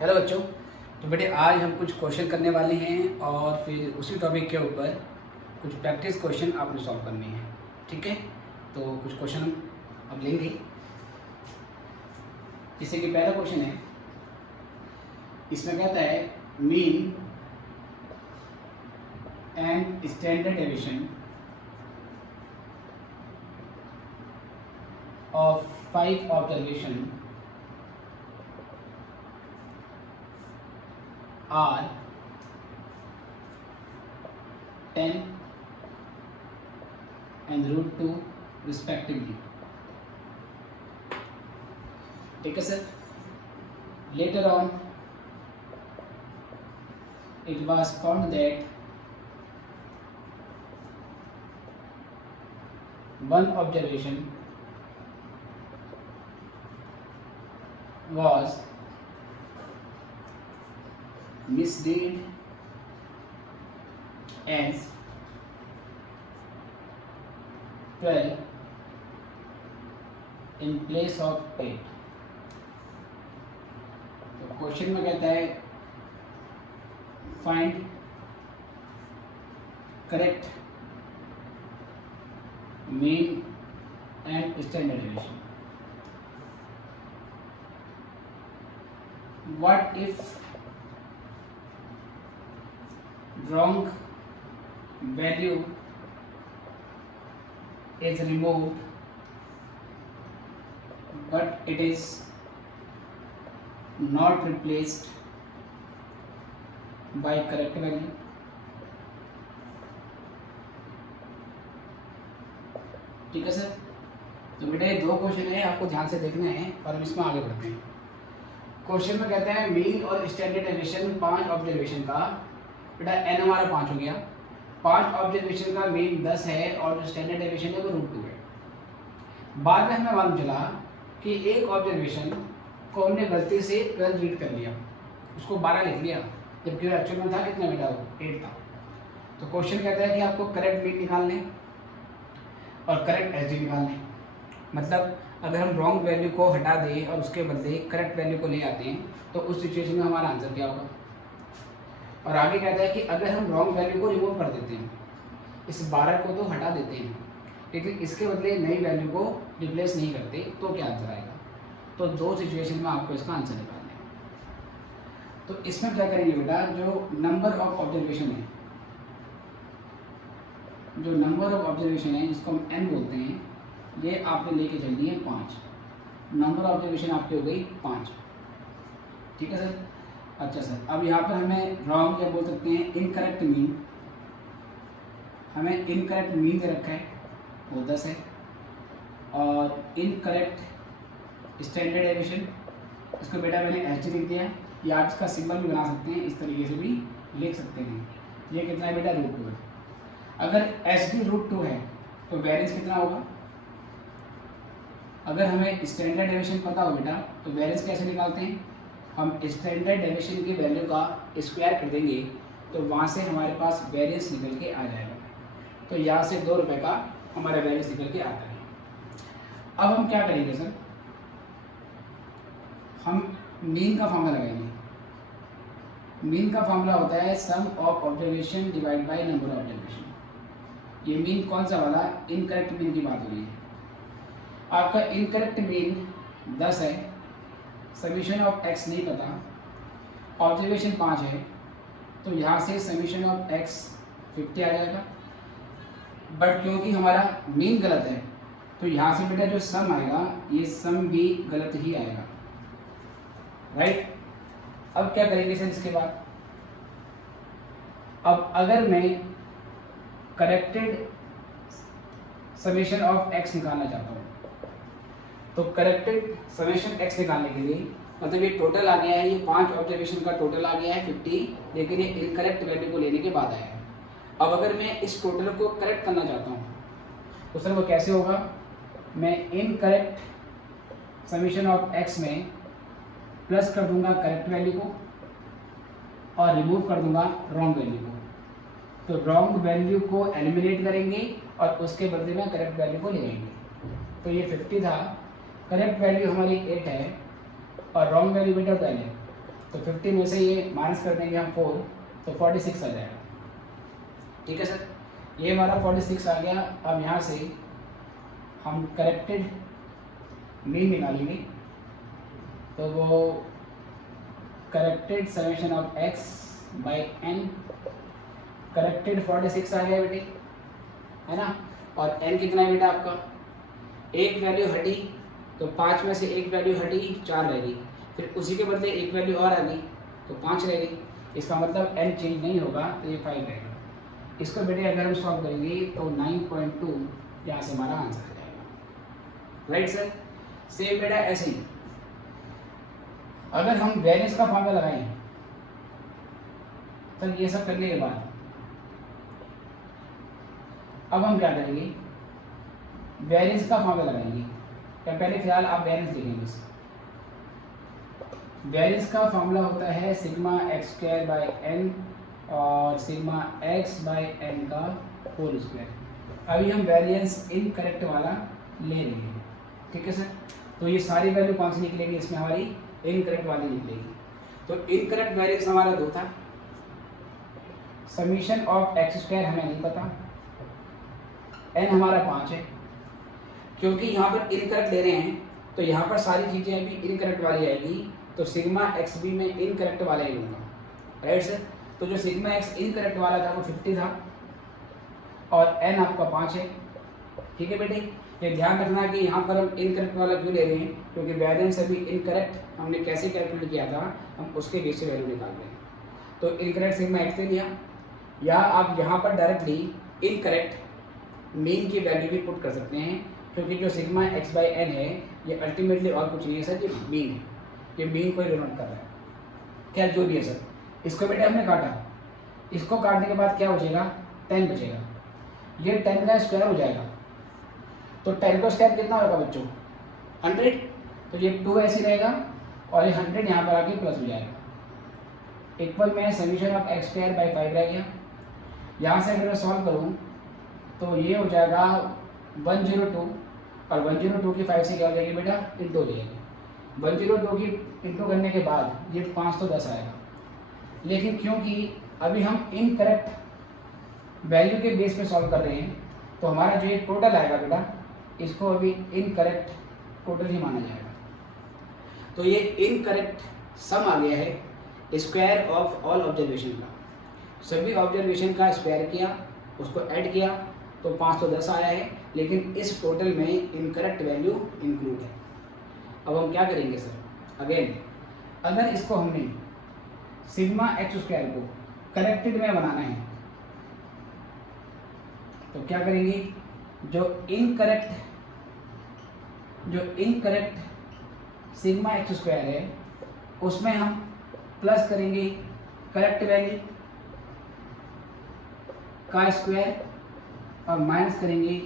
Hello बच्चों। तो बेटे आज हम कुछ क्वेश्चन करने वाले हैं और फिर उसी टॉपिक के ऊपर कुछ प्रैक्टिस क्वेश्चन आपने सॉल्व करने हैं। ठीक है, तो कुछ क्वेश्चन हम अब लेंगे। जैसे कि पहला क्वेश्चन है, इसमें कहता है mean and standard deviation of 5 observation are 10 and √2 respectively. ठीक है sir. Later on it was found that one observation was misread as 12 in place of 8। तो क्वेश्चन में कहता है find correct mean and standard deviation. What if wrong value is removed but it is not replaced by correct value? ठीक है sir. तो बेटा ये दो क्वेश्चन है, आपको ध्यान से देखना है और हम इसमें आगे बढ़ते हैं। क्वेश्चन में कहते हैं मीन और स्टैंडर्ड डेविएशन 5 ऑब्जर्वेशन का। बेटा एन हमारा 5 हो गया। 5 ऑब्जर्वेशन का मीन 10 है और जो स्टैंडर्ड डेविएशन है वो √2 है। बाद में हमें मालूम चला कि एक ऑब्जर्वेशन को हमने गलती से 12 रीड कर लिया, उसको 12 लिख लिया, जबकि एक्चुअल में था कितना बेटा, वो 8 था। तो क्वेश्चन कहता है कि आपको करेक्ट मीन निकालने और करेक्ट एसडी निकालने। मतलब अगर हम रॉन्ग वैल्यू को हटा दें और उसके बदले करेक्ट वैल्यू को ले आते हैं तो उस सिचुएशन में हमारा आंसर क्या होगा। और आगे कहता है कि अगर हम रॉन्ग वैल्यू को रिमूव कर देते हैं, इस 12 को तो हटा देते हैं लेकिन इसके बदले नई वैल्यू को रिप्लेस नहीं करते तो क्या आंसर आएगा। तो दो सिचुएशन में आपको इसका आंसर निकालना है। तो इसमें क्या करेंगे बेटा, जो नंबर ऑफ ऑब्जर्वेशन है, जो नंबर ऑफ ऑब्जर्वेशन है जिसको हम n बोलते हैं, ये आपने लेके चल दिए 5। नंबर ऑफ ऑब्जर्वेशन आपकी हो गई 5। ठीक है सर। अच्छा सर, अब यहाँ पर हमें रॉन्ग क्या बोल सकते हैं, इनकरेक्ट मीन। हमें इनकरेक्ट मीन दे रखा है वो 10 है, और इनकरेक्ट स्टैंडर्ड डेविएशन, इसको बेटा मैंने एच लिख दिया है, या आप इसका सिंबल भी बना सकते हैं, इस तरीके से भी लिख सकते हैं। ये कितना है बेटा, √2 है। अगर एच डी √2 है तो वेरिएंस कितना होगा। अगर हमें स्टैंडर्ड डेविएशन पता हो बेटा तो वेरिएंस कैसे निकालते हैं, हम स्टैंडर्ड डेविएशन की वैल्यू का स्क्वायर कर देंगे तो वहाँ से हमारे पास वेरिएंस निकल के आ जाएगा। तो यहाँ से 2 रुपये का हमारा वेरिएंस निकल के आता है। अब हम क्या करेंगे सर, हम मीन का फॉर्मूला लगाएंगे। मीन का फॉर्मूला होता है sum of observation divide by number of observation. ये मीन कौन सा वाला, इनकरेक्ट मीन की बात हो रही है। आपका इनकरेक्ट मीन 10 है, समीशन ऑफ x नहीं पता, ऑब्जर्वेशन 5 है, तो यहाँ से समीशन ऑफ x 50 आ जाएगा। बट क्योंकि हमारा मीन गलत है तो यहाँ से बेटा जो सम आएगा ये सम भी गलत ही आएगा, राइट। अब क्या करेंगे सर इसके बाद, अब अगर मैं करेक्टेड समीशन ऑफ x निकालना चाहता हूँ तो करेक्टेड समेशन x निकालने के लिए, मतलब ये टोटल आ गया है, ये 5 ऑब्जर्वेशन का टोटल आ गया है 50, लेकिन ये इनकरेक्ट वैल्यू को लेने के बाद आया है। अब अगर मैं इस टोटल को करेक्ट करना चाहता हूँ तो सर वो कैसे होगा, मैं इनकरेक्ट समेशन ऑफ x में प्लस कर दूंगा करेक्ट वैल्यू को और रिमूव कर दूंगा रॉन्ग वैल्यू को। तो रॉन्ग वैल्यू को एलिमिनेट करेंगे और उसके बदले में करेक्ट वैल्यू को ले आएंगे। तो ये 50 था, करेक्ट वैल्यू हमारी 8 है और रॉन्ग वैल्यू बेटा 12 है। तो 50 में से ये माइनस कर देंगे हम 4, तो 46 आ जाएगा। ठीक है सर, ये हमारा 46 आ गया। अब यहाँ से हम करेक्टेड मीन निकालेंगे, तो वो corrected summation of x by n, corrected 46 आ गया बेटे, है ना। और n कितना है बेटा आपका, एक वैल्यू हटी तो 5 में से एक वैल्यू हटी, 4 रह गई, फिर उसी के बदले एक वैल्यू और आ गई तो 5 रह गई। इसका मतलब n चेंज नहीं होगा तो ये 5 रहेगा। इसको बेटे अगर हम सॉल्व करेंगे तो 9.2 यहाँ से हमारा आंसर आ जाएगा। Right sir. सेम बेटा ऐसे ही अगर हम वेरिएंस का फॉर्मूला लगाएं, तो ये सब करने के बाद अब हम क्या करेंगे, वेरिएंस का फॉर्मूला लगाएंगे। या पहले फिलहाल आप वेरिएंस लिखेंगे। वेरिएंस का फॉर्मूला होता है sigma x square by n और सिग्मा एक्स बाई एन का होल स्क्वायर। अभी हम वेरिएंस इनकरेक्ट वाला ले रहे हैं। ठीक है सर, तो ये सारी वैल्यू कौन सी निकलेगी, इसमें हमारी इनकरेक्ट वाली निकलेगी। तो इनकरेक्ट वेरिएंस हमारा 2 था, समीशन ऑफ एक्स स्क्वायर हमें नहीं पता, एन हमारा 5 है। क्योंकि यहाँ पर इनकरेक्ट ले रहे हैं तो यहाँ पर सारी चीज़ें अभी इनकरेक्ट वाली आएगी, तो सिग्मा एक्स भी मैं इनकरेक्ट वाला ही लूँगा। राइट सर, तो जो सिग्मा एक्स इनकरेक्ट वाला था वो 50 था और एन आपका 5 है। ठीक है बेटे, ये ध्यान रखना कि यहाँ पर हम इनकरेक्ट वाला क्यों ले रहे हैं, क्योंकि वेरिएंस अभी इनकरेक्ट हमने कैसे कैलकुलेट किया था, हम उसके बेस से वैल्यू निकाल रहे हैं। तो इनकरेक्ट सिग्मा एक्स ले लिया, या आप यहाँ पर डायरेक्टली इनकरेक्ट मीन की वैल्यू भी पुट कर सकते हैं, क्योंकि जो सिग्मा एक्स बाई एन है ये अल्टीमेटली और कुछ नहीं है सर, ये मीन है, ये मीन को रिनोट कर रहा है। खैर जो भी है सर, इसको बेटे हमने काटा, इसको काटने के बाद क्या बचेगा, 10 बचेगा। ये 10 का स्क्वायर हो जाएगा, तो 10 का स्क्वायर कितना होगा बच्चों, 100। तो ये 2 ऐसे रहेगा और ये 100 यहाँ पर आके प्लस हो जाएगा। इक्वल में summation of x square by 5 रह गया। यहाँ से अगर मैं सॉल्व करूँ तो ये हो जाएगा 102, और 102 की 5 से क्या हो जाएगी बेटा, इंटू हो जाएगी। 102 की इंटू करने के बाद ये 510 आएगा। लेकिन क्योंकि अभी हम इनकरेक्ट वैल्यू के बेस पे सॉल्व कर रहे हैं, तो हमारा जो ये टोटल आएगा बेटा, इसको अभी इनकरेक्ट टोटल ही माना जाएगा। तो ये इनकरेक्ट सम आ गया है स्क्वायर ऑफ ऑल ऑब्जर्वेशन का। सभी ऑब्जर्वेशन का स्क्वायर किया, उसको ऐड किया तो 510 आया है, लेकिन इस टोटल में इनकरेक्ट वैल्यू इंक्लूड है। अब हम क्या करेंगे सर, अगेन अगर इसको हमने सिग्मा एक्स स्क्वायर को करेक्टेड में बनाना है तो क्या करेंगे, जो इनकरेक्ट सिग्मा एक्स स्क्वायर है उसमें हम प्लस करेंगे करेक्ट वैल्यू का स्क्वायर और माइनस करेंगे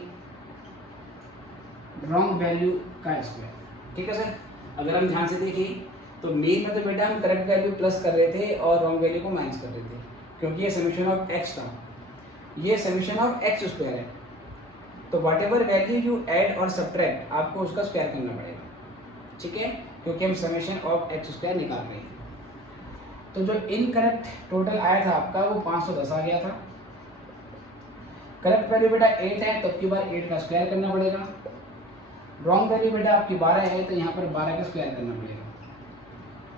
रॉन्ग वैल्यू का स्क्वायर। ठीक है सर, अगर हम ध्यान से देखें तो मीन में तो बेटा हम करेक्ट वैल्यू प्लस कर रहे थे और रॉन्ग वैल्यू को माइनस कर रहे थे, क्योंकि ये समीशन ऑफ एक्स था, ये समीशन ऑफ एक्स स्क्वायर है। तो what ever value you add और सब्ट्रैक्ट आपको उसका स्क्वायर करना पड़ेगा। ठीक है, क्योंकि हम समीशन ऑफ एक्स स्क्वायर निकाल रहे हैं। तो जो इनकरेक्ट टोटल आया था आपका वो 510 आ गया था। करेक्ट वैल्यू बेटा 8 है तो अब की बार 8 का स्क्वायर करना पड़ेगा। रॉन्ग वैल्यू बेटा आपकी 12 है तो यहाँ पर 12 का स्क्वायर करना पड़ेगा।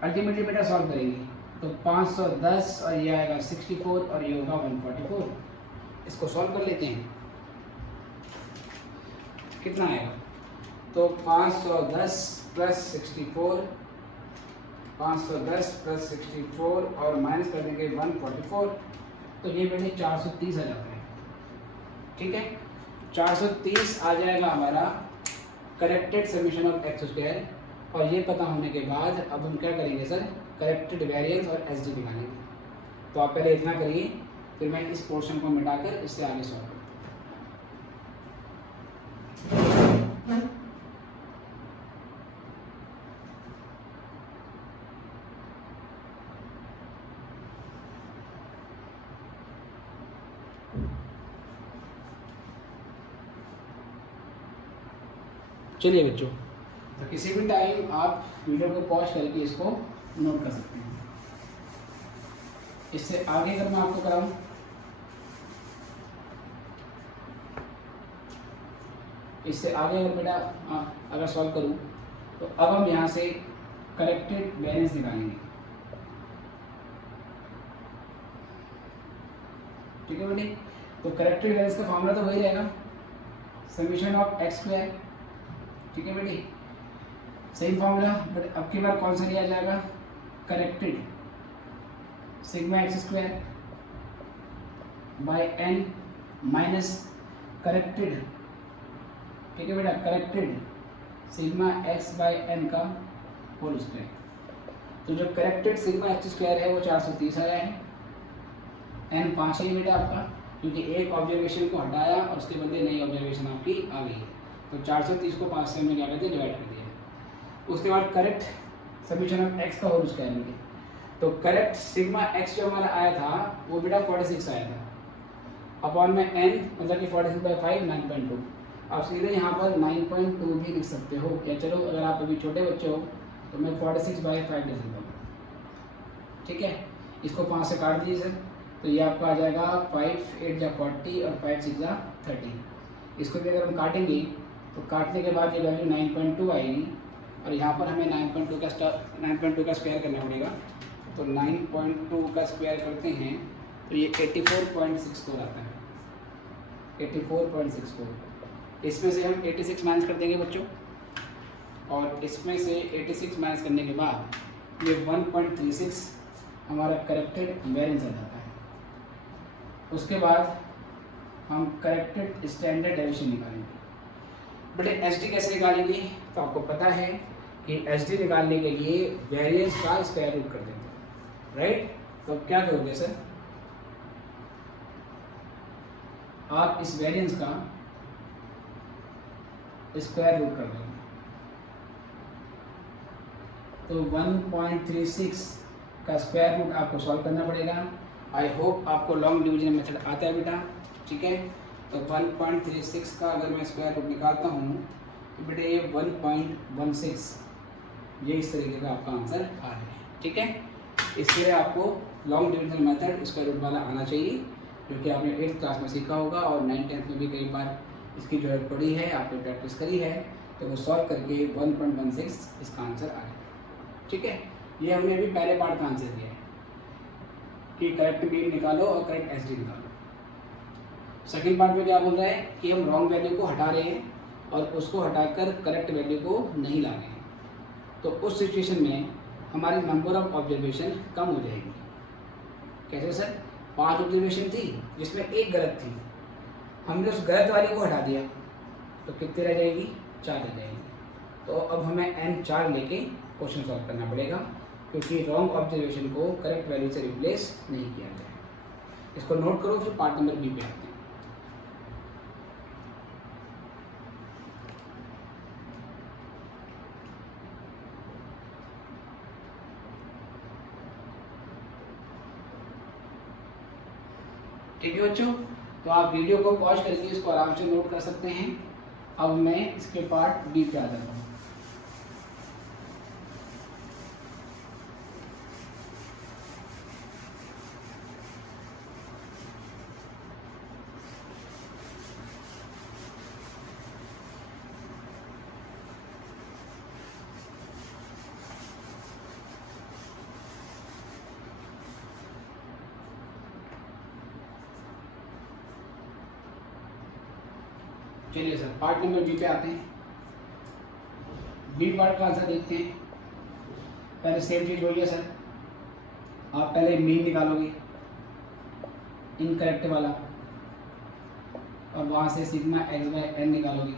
अल्टीमेटली बेटा सॉल्व करेंगे तो 510 और ये आएगा 64 और ये होगा 144। इसको सॉल्व कर लेते हैं, कितना आएगा, तो 510 प्लस 64, 510 प्लस 64 और माइनस कर देंगे 144, तो ये बेटे 430 आ जाता है। ठीक है, 430 आ जाएगा हमारा corrected summation of x square. और ये पता होने के बाद अब हम क्या करेंगे सर, करेक्टेड वेरिएंस और एसडी निकालेंगे। तो आप पहले इतना करिए, फिर मैं इस पोर्शन को मिटाकर इससे आगे सॉल्व करता हूँ। चलिए बच्चों, तो किसी भी टाइम आप वीडियो को पॉज करके इसको नोट कर सकते हैं। इससे आगे अगर मैं आपको कराऊं, इससे आगे अगर बेटा अगर सॉल्व करूं तो अब हम यहाँ से करेक्टेड वेरिएंस निकालेंगे। ठीक है बेटे, तो करेक्टेड वेरिएंस का फॉर्मूला तो वही रहेगा, समीशन ऑफ एक्स स्क्वायर। ठीक है बेटे, सेम फॉर्मूला, बट अब की बार कौन सा लिया जाएगा, corrected sigma x square by n minus corrected, ठीक है बेटा, corrected sigma x by n का होल स्क्वायर। तो जो करेक्टेड सिग्मा एक्स स्क्वायर है वो 430 आया है, एन 5 है बेटा आपका, क्योंकि एक ऑब्जर्वेशन को हटाया और उसके बदले नई ऑब्जर्वेशन आपकी आ गई है, तो 430 को 5 से हमने क्या कर दिया, डिवाइड कर दिया। उसके बाद करेक्ट समीशन ऑफ एक्स का होल स्क्वायर में, तो करेक्ट सिग्मा एक्स जो हमारा आया था वो बेटा 46 आया था, अपॉन में एन मतलब कि 46/5 9.2। आप सीधे यहाँ पर 9.2 भी लिख सकते हो, या चलो अगर आप अभी छोटे बच्चे हो तो मैं 46/5 लिख देता हूँ। ठीक है, इसको 5 से काट दीजिए सर, तो ये आपका आ जाएगा 5 8 जा 40 और 5 6 जा 30। इसको भी अगर हम काटेंगे तो काटने के बाद ये वैल्यू 9.2 आएगी, और यहाँ पर हमें 9.2 का स्क्वायर करना पड़ेगा। तो 9.2 का स्क्वायर करते हैं तो ये 84.64 आता है, 84.64। इसमें से हम 86 माइनस कर देंगे बच्चों, और इसमें से 86 माइनस करने के बाद ये 1.36 हमारा करेक्टेड वेरिएंस आ जाता है। उसके बाद हम करेक्टेड स्टैंडर्ड डेविएशन निकालेंगे। बेटे एसडी कैसे निकालेंगे, तो आपको पता है कि एसडी निकालने के लिए वेरिएंस का स्क्वायर रूट कर देंगे, राइट। तो क्या करोगे सर, आप इस वेरिएंस का स्क्वायर रूट कर देंगे, तो 1.36 का स्क्वायर रूट आपको सॉल्व करना पड़ेगा। आई होप आपको लॉन्ग डिवीजन मेथड आता है बेटा, ठीक है। तो 1.36 का अगर मैं स्क्वायर रूट निकालता हूँ तो बेटे ये 1.16, ये इस तरीके का आपका आंसर आ रहा है, ठीक है। इसके लिए आपको long division method square root वाला आना चाहिए, जो कि आपने 8th क्लास में सीखा होगा, और 9th 10th में भी कई बार इसकी जरूरत पड़ी है, आपने प्रैक्टिस करी है, तो वो सॉल्व करके 1.16 इसका आंसर आ गया, ठीक है। ये हमने अभी पहले पार्ट का आंसर दिया है कि करेक्ट मीन निकालो और करेक्ट एसडी निकालो। सेकंड पार्ट में क्या बोल रहा है कि हम रॉन्ग वैल्यू को हटा रहे हैं और उसको हटाकर करेक्ट वैल्यू को नहीं ला रहे हैं, तो उस सिचुएशन में हमारी नंबर ऑफ ऑब्जर्वेशन कम हो जाएगी। कैसे सर, 5 ऑब्जर्वेशन थी जिसमें एक गलत थी, हमने उस गलत वाली को हटा दिया तो कितनी रह जाएगी, 4 रह जाएगी। तो अब हमें n4 लेके क्वेश्चन सॉल्व करना पड़ेगा, क्योंकि रॉन्ग ऑब्जर्वेशन को करेक्ट वैल्यू से रिप्लेस नहीं किया जाए। इसको नोट करो, फिर पार्ट नंबर बी पे आते हैं। ठीक है बच्चों, तो आप वीडियो को पॉज करके इसको आराम से नोट कर सकते हैं। अब मैं इसके पार्ट बी पे आ जाता हूँ। चलिए सर, पार्ट नंबर बी पे आते हैं। बी पार्ट का आंसर देखते हैं। पहले सेम चीज होगी सर, आप पहले मीन निकालोगे इनकरेक्ट वाला, और वहाँ से सिग्मा एक्स बाय एन निकालोगे।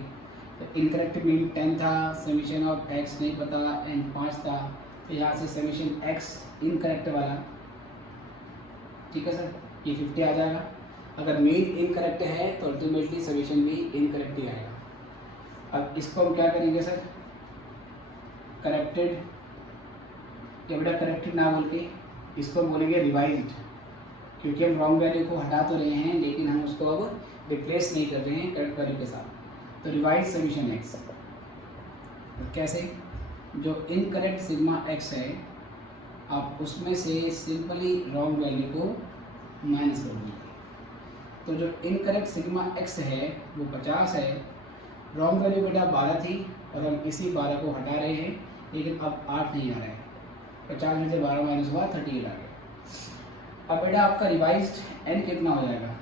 तो इनकरेक्ट मीन 10 था, समीशन ऑफ एक्स नहीं पता, एन 5 था, तो यहाँ से समीशन एक्स इनकरेक्ट वाला, ठीक है सर, ये 50 आ जाएगा। अगर मीन इनकरेक्ट है तो अल्टीमेटली समीशन भी इनकरेक्ट ही आएगा। अब इसको हम क्या करेंगे सर, करेक्टेड, या बेटा करेक्टेड ना बोल के इसको हम बोलेंगे रिवाइज्ड, क्योंकि हम रॉन्ग वैल्यू को हटा तो रहे हैं लेकिन हम उसको अब रिप्लेस नहीं कर रहे हैं करेक्ट वैल्यू के साथ। तो रिवाइज समीशन एक्स, तो कैसे, जो इनकरेक्ट सिग्मा एक्स है आप उसमें से सिंपली रॉन्ग वैल्यू को माइनस कर दोगे। तो जो इनकरेक्ट सिग्मा एक्स है वो 50 है। रॉन्ग वैल्यू बेटा 12 थी और हम इसी 12 को हटा रहे हैं, लेकिन अब 8 नहीं आ रहा है। 50 में से 12 माइनस हुआ 38 आ गया। अब बेटा आपका रिवाइज्ड एन कितना हो जाएगा?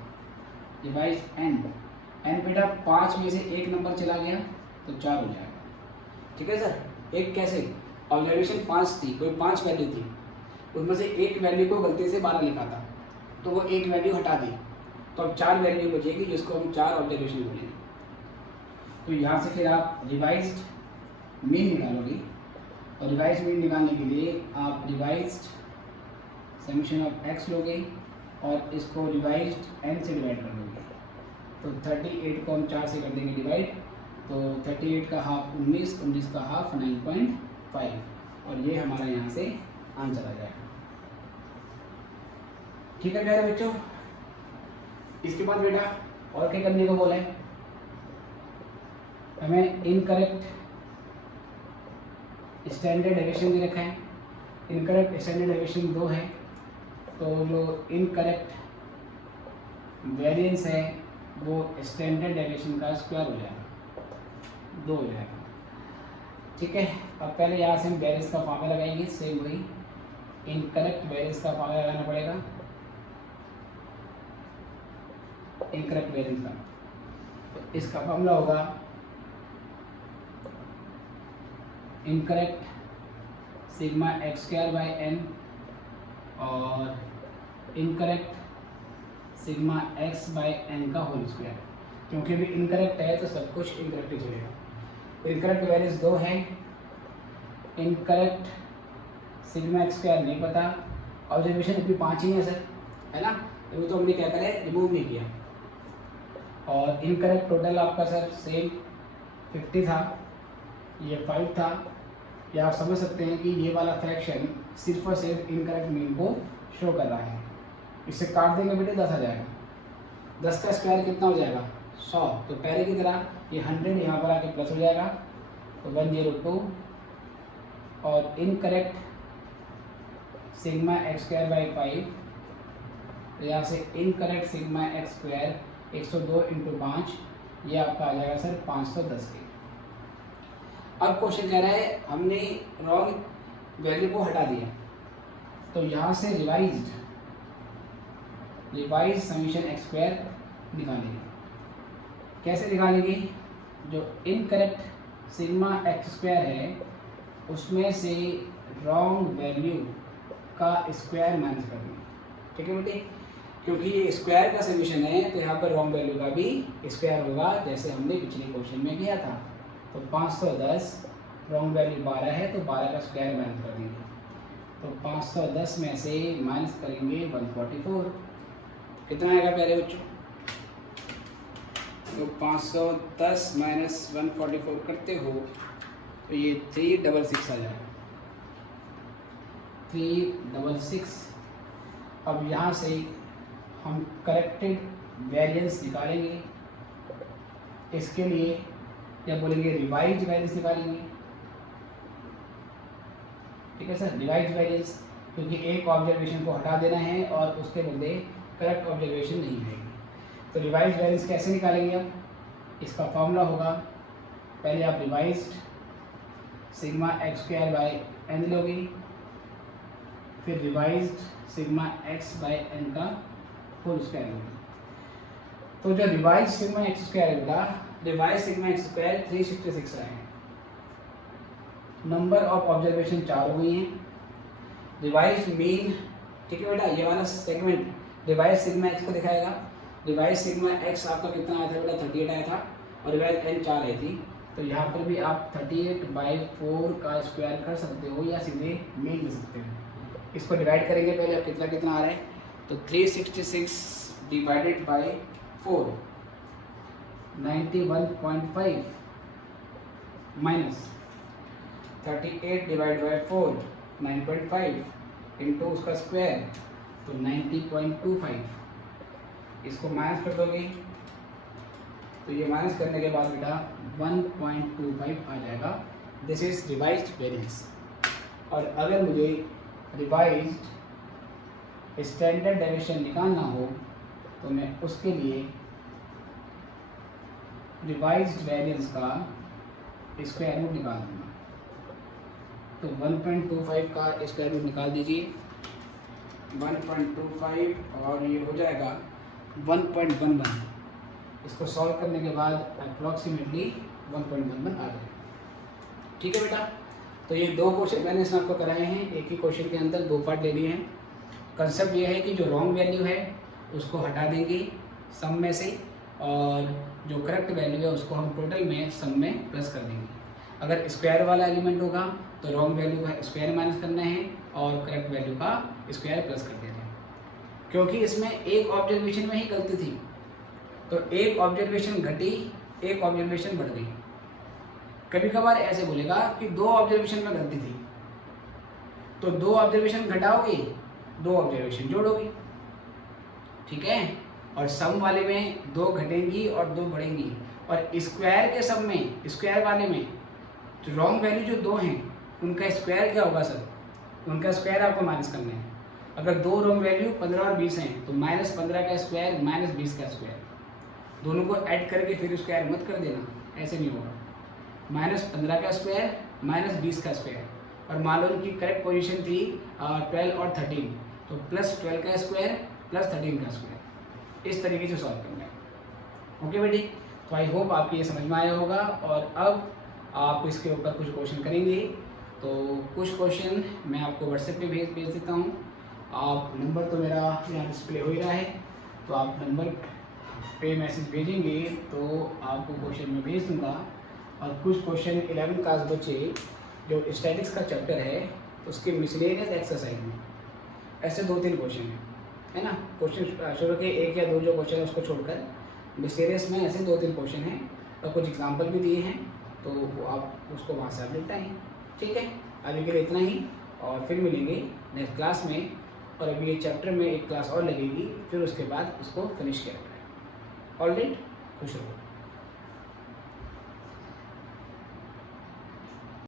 रिवाइज्ड एन बेटा 5 में से एक नंबर चला गया तो 4 हो जाएगा। ठीक है सर। एक कैसे? ऑब्जर्वेशन 5 थी, कोई 5 वैल्यू थी, उसमें से एक वैल्यू को गलती से 12 लिखा था, तो वो एक वैल्यू हटा दी, तो अब 4 वैल्यू बचेगी जिसको हम 4 ऑब्जर्वेशन बोलेंगे। तो यहाँ से फिर आप रिवाइज्ड मीन निकालोगे, और रिवाइज्ड मीन निकालने के लिए आप रिवाइज्ड समीशन ऑफ एक्स लोगे और इसको रिवाइज्ड एन से डिवाइड कर दोगे। तो 38 को हम 4 से कर देंगे डिवाइड, तो 38 का हाफ 19, 19 का हाफ 9.5, और ये हमारा यहाँ से आंसर आ जाएगा। ठीक है प्यारे बच्चों। इसके बाद बेटा और क्या करने को बोला है हमें? इनकरेक्ट स्टैंडर्ड डेविएशन दे रखा है। इनकरेक्ट स्टैंडर्ड डेविएशन 2 है, तो जो इनकरेक्ट वेरिएंस है वो स्टैंडर्ड डेविएशन का स्क्वायर हो जाएगा, 2 हो जाएगा। ठीक है। अब पहले यहाँ से हम वेरिएंस का फॉर्मूला लगाएंगे, सेम वही इनकरेक्ट वेरिएंस का फॉर्मूला लगाना पड़ेगा, इनकरेक्ट वेरिएंस का। तो इसका फॉर्मूला होगा incorrect sigma x square by n और incorrect sigma x by n का होल स्क्वायर। क्योंकि अभी इनकरेक्ट है तो सब कुछ इनकरेक्ट ही चलेगा। तो इनकरेक्ट वेरिएंस 2 है, इनकरेक्ट सिग्मा एक्स स्क्वायर नहीं पता, ऑब्जर्वेशन अभी 5 ही है सर, है ना, अभी तो हमने क्या करें, रिमूव नहीं किया। और इनकरेक्ट टोटल आपका सर सेम 50 था, ये 5 था। या आप समझ सकते हैं कि ये वाला फ्रैक्शन सिर्फ और सिर्फ इनकरेक्ट मीन को शो कर रहा है। इससे काट देंगे बेटे 10 आ जाएगा। 10 का स्क्वायर कितना हो जाएगा? 100। तो पहले की तरह ये 100 यहाँ पर आके प्लस हो जाएगा, तो 102। और incorrect sigma x square by 5, तो यहाँ से इनकरेक्ट सिग्मा एक्स स्क्वायर 102 × 5, ये आपका आ जाएगा सर 510 के। अब क्वेश्चन कह रहा है हमने रॉन्ग वैल्यू को हटा दिया, तो यहाँ से रिवाइज समीशन एक्स स्क्वायर निकालेंगे। कैसे निकालेंगे? जो इनकरेक्ट सिग्मा एक्स स्क्वायर है उसमें से रॉन्ग वैल्यू का स्क्वायर माइनस कर देंगे। ठीक है बेटे, क्योंकि ये स्क्वायर का समीशन है तो यहाँ पर रॉन्ग वैल्यू का भी स्क्वायर होगा, जैसे हमने पिछले क्वेश्चन में किया था। तो 510, रॉन्ग वैल्यू 12 है तो 12 का स्क्वायर माइनस कर देंगे। तो 510 में से माइनस करेंगे 144, कितना आएगा प्यारे बच्चों? तो 510 माइनस 144 करते हो तो ये 366 आ जाएगा, 366। अब यहाँ से हम करेक्टेड वेरिएंस निकालेंगे। इसके लिए क्या बोलेंगे? रिवाइज वेरिएंस निकालेंगे। ठीक है सर, रिवाइज वेरिएंस, क्योंकि एक ऑब्जर्वेशन को हटा देना है और उसके बदले करेक्ट ऑब्जर्वेशन नहीं आएगी। तो रिवाइज वेरिएंस कैसे निकालेंगे? अब इसका फॉर्मूला होगा, पहले आप revised sigma x square by n लोगे, फिर revised sigma x by n का होल स्क्वायर लोगे। तो जो रिवाइज सिग्मा एक्स स्क्वायर है बेटा, रिवाइज सिग्मा एक्स स्क्वायर 366 आए हैं। नंबर ऑफ ऑब्जर्वेशन 4 हुई हैं। रिवाइज मीन, ठीक है बेटा, ये वाला सेगमेंट रिवाइज सिग्मा एक्स को दिखाएगा। रिवाइज सिग्मा एक्स आपका कितना आया था बेटा? 38 आया था, और रिवाइज एन 4 आई थी। तो यहाँ पर भी आप 38/4 का स्क्वायर कर सकते हो या सीधे मीन ले सकते हो। इसको डिवाइड करेंगे पहले, अब कितना कितना आ रहा है? तो 366 divided by 4 91.5 minus 38 divide by 4 9.5 into उसका स्क्वायर तो 90.25। इसको माइनस कर दोगे तो ये माइनस करने के बाद बेटा 1.25 आ जाएगा। This is revised variance. और अगर मुझे रिवाइज्ड स्टैंडर्ड डेविएशन निकालना हो तो मैं उसके लिए रिवाइज्ड वेरिएंस का स्क्वायर रूट निकाल दूंगा। तो 1.25 का स्क्वायर रूट निकाल दीजिए, 1.25 और ये हो जाएगा 1.11। इसको सॉल्व करने के बाद अप्रॉक्सीमेटली 1.11 आ जाएगा। ठीक है बेटा, तो ये दो क्वेश्चन मैंने इसमें आपको कराए हैं, एक ही क्वेश्चन के अंदर दो पार्ट ले लिए हैं। कंसेप्ट ये है कि जो रॉन्ग वैल्यू है उसको हटा देंगे सम में से, और जो करेक्ट वैल्यू है उसको हम टोटल में सम में प्लस कर देंगे। अगर स्क्वायर वाला एलिमेंट होगा तो रॉन्ग वैल्यू का स्क्वायर माइनस करना है और करेक्ट वैल्यू का स्क्वायर प्लस कर देना है। क्योंकि इसमें एक ऑब्जर्वेशन में ही गलती थी, तो एक ऑब्जर्वेशन घटी, एक ऑब्जर्वेशन बढ़ गई। कभी कभार ऐसे बोलेगा कि दो ऑब्जर्वेशन में गलती थी, तो दो ऑब्जर्वेशन घटाओगे, दो ऑब्जर्वेशन जोड़ोगे, ठीक है। और सम वाले में दो घटेंगी और दो बढ़ेंगी, और स्क्वायर के सम में, स्क्वायर वाले में जो रॉन्ग वैल्यू जो दो हैं उनका स्क्वायर क्या होगा सर, उनका स्क्वायर आपको माइनस करना है। अगर दो रॉन्ग वैल्यू 15 और 20 हैं तो -15 का स्क्वायर -20 का स्क्वायर, दोनों को ऐड करके फिर स्क्वायर मत कर देना, ऐसे नहीं होगा। -15 का स्क्वायर -20 का स्क्वायर, और मान लो उनकी करेक्ट पोजीशन थी 12 और 13, तो +12 का स्क्वायर +13 का स्क्वायर, इस तरीके से सॉल्व करना है। ओके बेटी, तो आई होप आपको ये समझ में आया होगा। और अब आप इसके ऊपर कुछ क्वेश्चन करेंगे, तो कुछ क्वेश्चन मैं आपको व्हाट्सएप पे भेज देता हूँ। आप नंबर तो मेरा यहाँ डिस्प्ले हो ही रहा है, तो आप नंबर पे मैसेज भेजेंगे तो आपको क्वेश्चन मैं भेज दूँगा। और कुछ क्वेश्चन 11th क्लास बच्चे जो स्टैटिक्स का चैप्टर है उसके मिसलेनियस एक्सरसाइज में ऐसे 2-3 क्वेश्चन है ना। क्वेश्चन शुरू के 1 या 2 जो क्वेश्चन है उसको छोड़कर मिसलेनियस में ऐसे 2-3 क्वेश्चन हैं, और कुछ एग्जाम्पल भी दिए हैं, तो वो आप उसको वहाँ से आप देखते हैं। ठीक है, अभी के लिए इतना ही, और फिर मिलेंगे नेक्स्ट क्लास में। और अभी ये चैप्टर में एक क्लास और लगेगी, फिर उसके बाद उसको फिनिश किया जाएगा। ऑलराइट, खुश रहो।